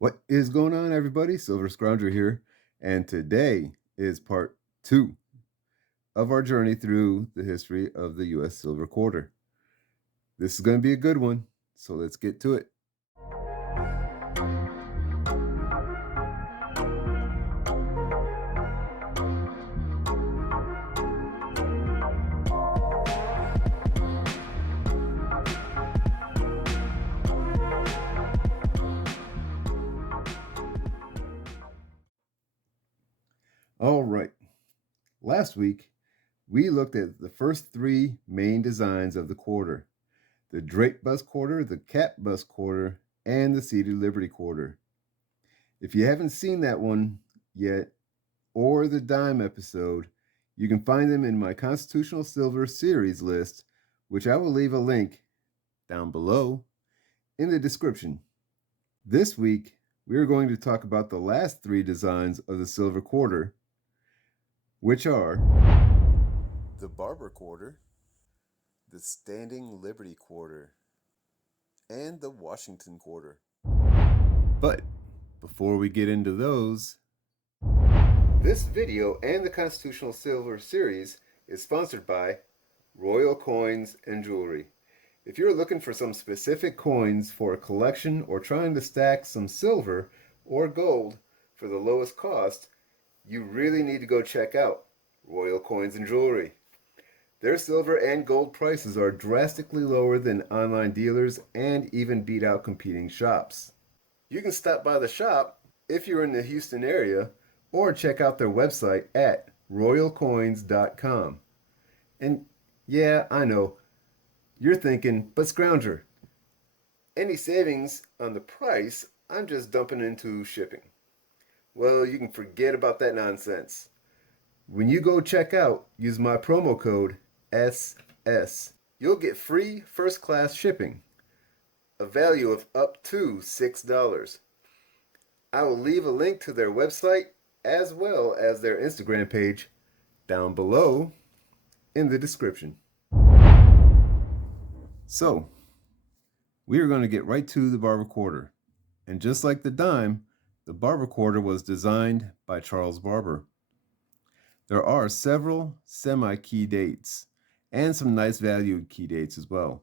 What is going on, everybody? Silver Scrounger here, and today is part 2 of our journey through the history of the U.S. silver quarter. This is going to be a good one, so let's get to it. All right, last week we looked at the first 3 main designs of the quarter: the Drake bust quarter, the Cap bust quarter, and the seated Liberty quarter. If you haven't seen that one yet, or the dime episode, you can find them in my Constitutional Silver series list, which I will leave a link down below in the description. This week, we are going to talk about the last 3 designs of the silver quarter, which are the Barber quarter, the Standing Liberty quarter, and the Washington quarter. But before we get into those, this video and the Constitutional Silver series is sponsored by Royal Coins and Jewelry. If you're looking for some specific coins for a collection or trying to stack some silver or gold for the lowest cost, you really need to go check out Royal Coins and Jewelry. Their silver and gold prices are drastically lower than online dealers and even beat out competing shops. You can stop by the shop if you're in the Houston area, or check out their website at royalcoins.com. And yeah, I know, you're thinking, but Scrounger, any savings on the price, I'm just dumping into shipping. Well, you can forget about that nonsense. When you go check out, use my promo code SS. You'll get free first class shipping, a value of up to $6. I will leave a link to their website as well as their Instagram page down below in the description. So, we are going to get right to the Barber quarter. And just like the dime, the Barber quarter was designed by Charles Barber. There are several semi-key dates and some nice valued key dates as well.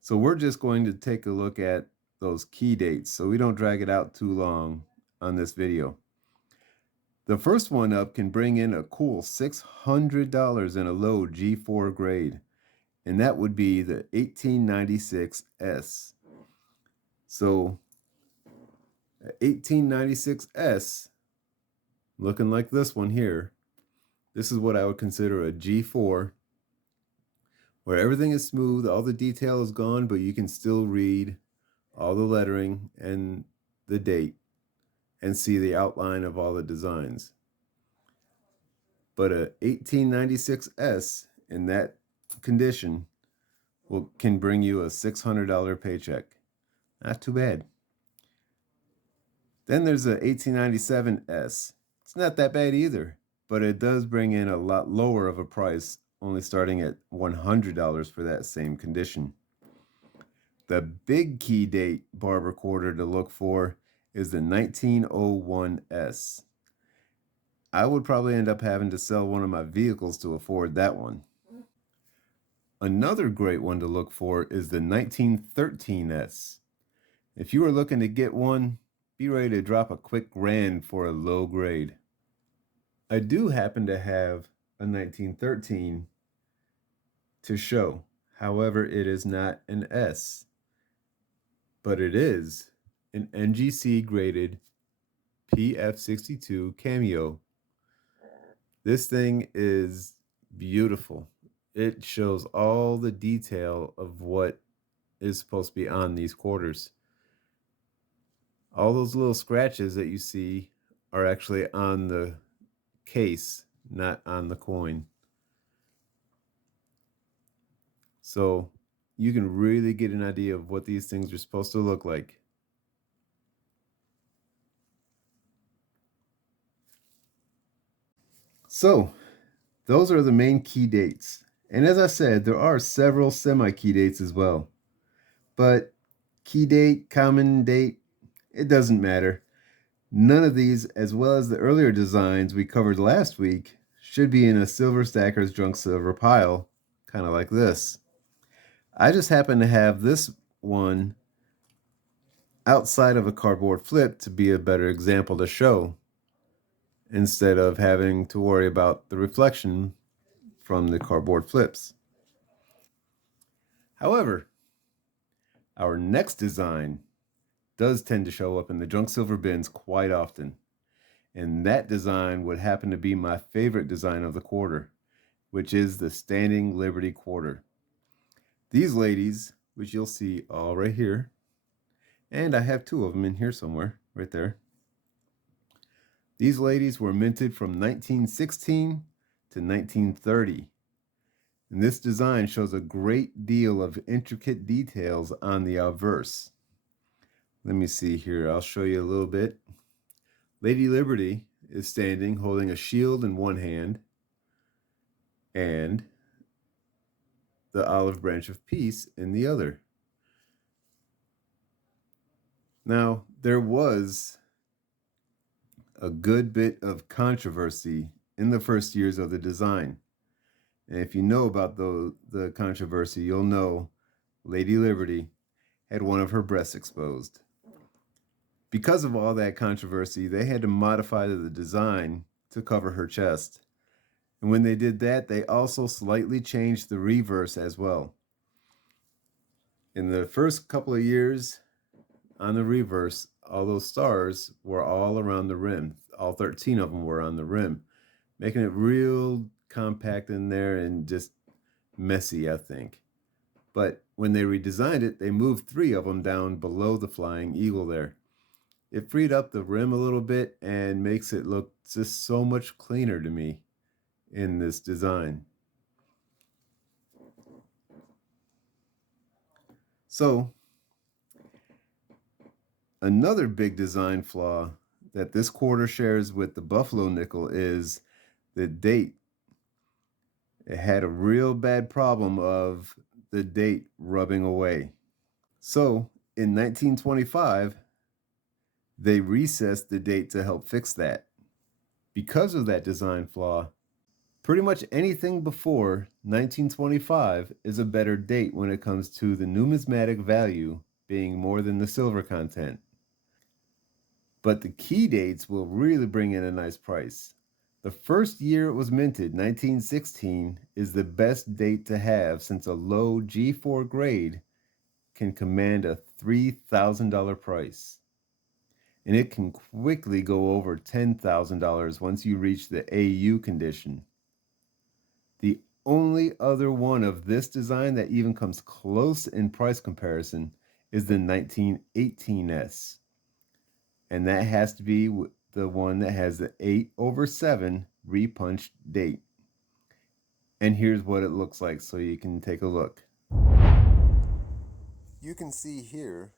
So we're just going to take a look at those key dates so we don't drag it out too long on this video. The first one up can bring in a cool $600 in a low G4 grade, and that would be the 1896S. So 1896S, looking like this one here, this is what I would consider a G4, where everything is smooth, all the detail is gone, but you can still read all the lettering and the date and see the outline of all the designs. But a 1896S in that condition can bring you a $600 paycheck. Not too bad. Then there's a 1897S. It's not that bad either, but it does bring in a lot lower of a price, only starting at $100 for that same condition. The big key date Barber quarter to look for is the 1901S. I would probably end up having to sell one of my vehicles to afford that one. Another great one to look for is the 1913S. If you are looking to get one, be ready to drop a quick grand for a low grade. I do happen to have a 1913 to show. However, it is not an S, but it is an NGC graded PF62 Cameo. This thing is beautiful. It shows all the detail of what is supposed to be on these quarters. All those little scratches that you see are actually on the case, not on the coin. So you can really get an idea of what these things are supposed to look like. So those are the main key dates. And as I said, there are several semi-key dates as well. But key date, common date, it doesn't matter. None of these, as well as the earlier designs we covered last week, should be in a Silver Stacker's junk silver pile, kind of like this. I just happen to have this one outside of a cardboard flip to be a better example to show, instead of having to worry about the reflection from the cardboard flips. However, our next design does tend to show up in the junk silver bins quite often, and that design would happen to be my favorite design of the quarter, which is the Standing Liberty Quarter. These ladies, which you'll see all right here, and I have two of them in here somewhere, right there. These ladies were minted from 1916 to 1930. And this design shows a great deal of intricate details on the obverse. Let me see here. I'll show you a little bit. Lady Liberty is standing holding a shield in one hand and the olive branch of peace in the other. Now, there was a good bit of controversy in the first years of the design. And if you know about the controversy, you'll know Lady Liberty had one of her breasts exposed. Because of all that controversy, they had to modify the design to cover her chest. And when they did that, they also slightly changed the reverse as well. In the first couple of years on the reverse, all those stars were all around the rim. All 13 of them were on the rim, making it real compact in there and just messy, I think. But when they redesigned it, they moved 3 of them down below the flying eagle there. It freed up the rim a little bit and makes it look just so much cleaner to me in this design. So, another big design flaw that this quarter shares with the Buffalo nickel is the date. It had a real bad problem of the date rubbing away. So, in 1925, they recessed the date to help fix that. Because of that design flaw, pretty much anything before 1925 is a better date when it comes to the numismatic value being more than the silver content. But the key dates will really bring in a nice price. The first year it was minted, 1916, is the best date to have since a low G4 grade can command a $3,000 price. And it can quickly go over $10,000 once you reach the AU condition. The only other one of this design that even comes close in price comparison is the 1918S. And that has to be the one that has the 8/7 repunched date. And here's what it looks like so you can take a look. You can see here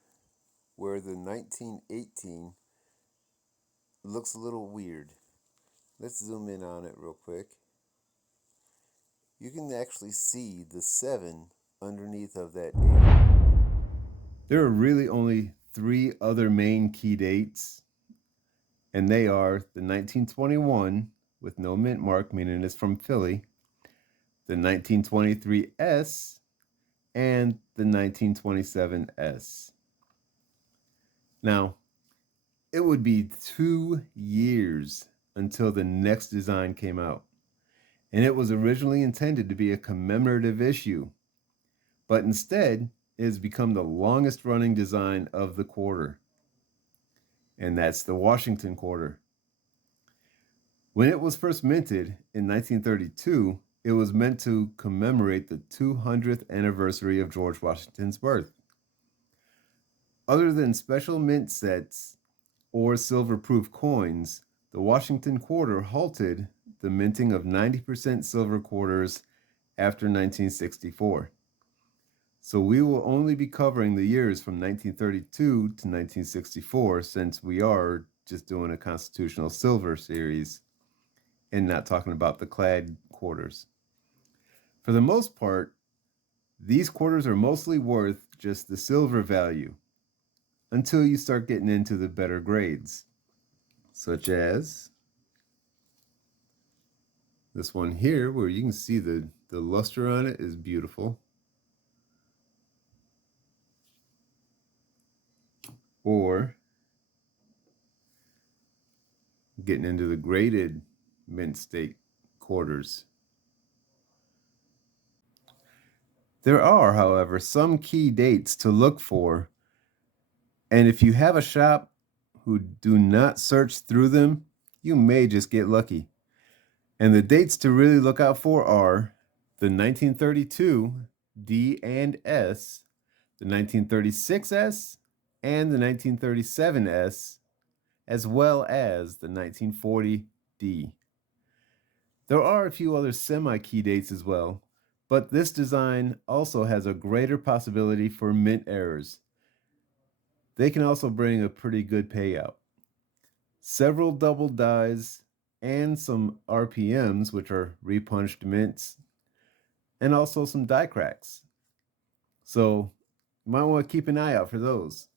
where the 1918 looks a little weird. Let's zoom in on it real quick. You can actually see the 7 underneath of that 8. There are really only 3 other main key dates, and they are the 1921 with no mint mark, meaning it's from Philly, the 1923S, and the 1927S. Now, it would be 2 years until the next design came out, and it was originally intended to be a commemorative issue, but instead it has become the longest running design of the quarter, and that's the Washington quarter. When it was first minted in 1932, it was meant to commemorate the 200th anniversary of George Washington's birth. Other than special mint sets or silver-proof coins, the Washington quarter halted the minting of 90% silver quarters after 1964. So we will only be covering the years from 1932 to 1964 since we are just doing a constitutional silver series and not talking about the clad quarters. For the most part, these quarters are mostly worth just the silver value until you start getting into the better grades. such as this one here, where you can see the luster on it is beautiful. Or getting into the graded mint state quarters. There are, however, some key dates to look for, and if you have a shop who do not search through them, you may just get lucky. And the dates to really look out for are the 1932 D and S, the 1936 S, and the 1937 S, as well as the 1940 D. There are a few other semi-key dates as well, but this design also has a greater possibility for mint errors. They can also bring a pretty good payout. Several double dies and some RPMs, which are repunched mints, and also some die cracks. So you might want to keep an eye out for those.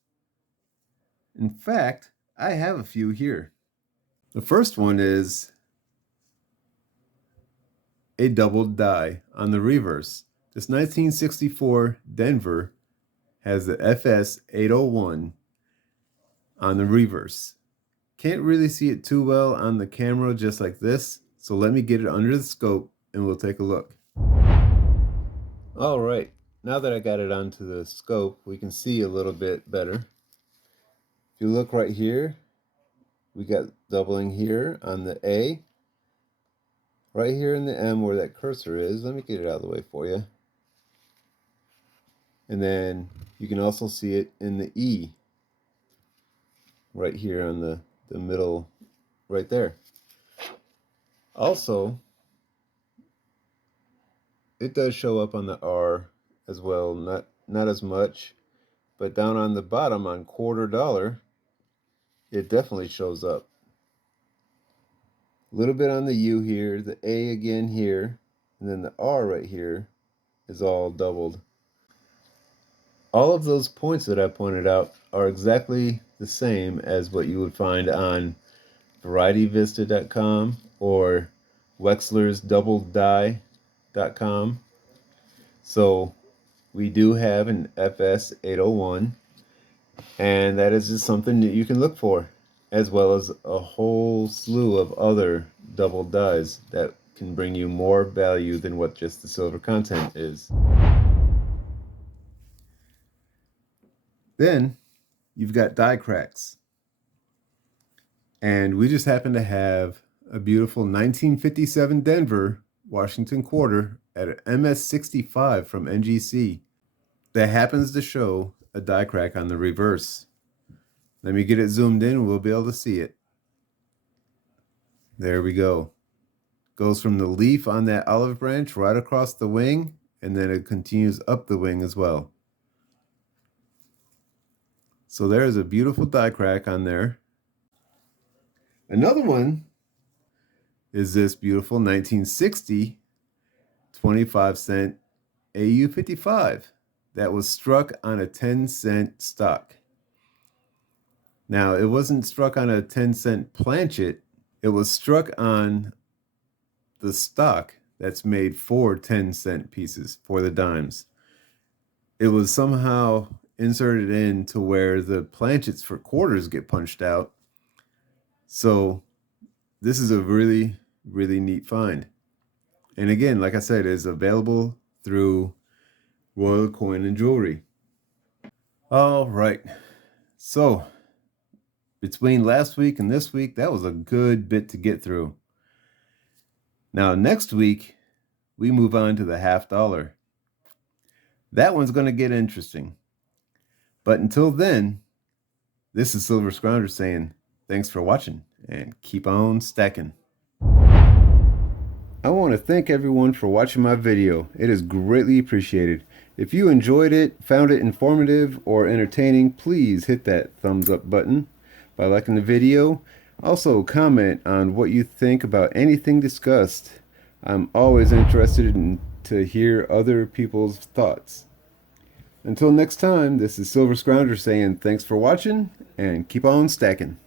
In fact, I have a few here. The first one is a double die on the reverse. This 1964 Denver has the FS 801 on the reverse. Can't really see it too well on the camera just like this, so let me get it under the scope and we'll take a look. All right, now that I got it onto the scope, we can see a little bit better. If you look right here, we got doubling here on the A, right here in the M where that cursor is. Let me get it out of the way for you. And then you can also see it in the E, right here on the middle, right there. Also, it does show up on the R as well, not as much, but down on the bottom on $quarter, it definitely shows up. A little bit on the U here, the A again here, and then the R right here is all doubled. All of those points that I pointed out are exactly the same as what you would find on VarietyVista.com or WexlersDoubledDie.com. So we do have an FS 801, and that is just something that you can look for, as well as a whole slew of other double dies that can bring you more value than what just the silver content is. Then you've got die cracks. And we just happen to have a beautiful 1957 Denver Washington quarter at an MS65 from NGC that happens to show a die crack on the reverse. Let me get it zoomed in, we'll be able to see it. There we go. Goes from the leaf on that olive branch right across the wing, and then it continues up the wing as well. So there's a beautiful die crack on there. Another one is this beautiful 1960 25-cent AU55 that was struck on a 10-cent stock. Now, it wasn't struck on a 10-cent planchet, it was struck on the stock that's made for 10-cent pieces, for the dimes. It was somehow inserted in to where the planchets for quarters get punched out. So this is a really, really neat find. And again, like I said, it is available through Royal Coin and Jewelry. All right. So between last week and this week, that was a good bit to get through. Now, next week, we move on to the $half. That one's going to get interesting. But until then, this is Silver Scrounger saying thanks for watching and keep on stacking. I want to thank everyone for watching my video. It is greatly appreciated. If you enjoyed it, found it informative or entertaining, please hit that thumbs up button by liking the video. Also, comment on what you think about anything discussed. I'm always interested to hear other people's thoughts. Until next time, this is Silver Scrounger saying thanks for watching and keep on stacking.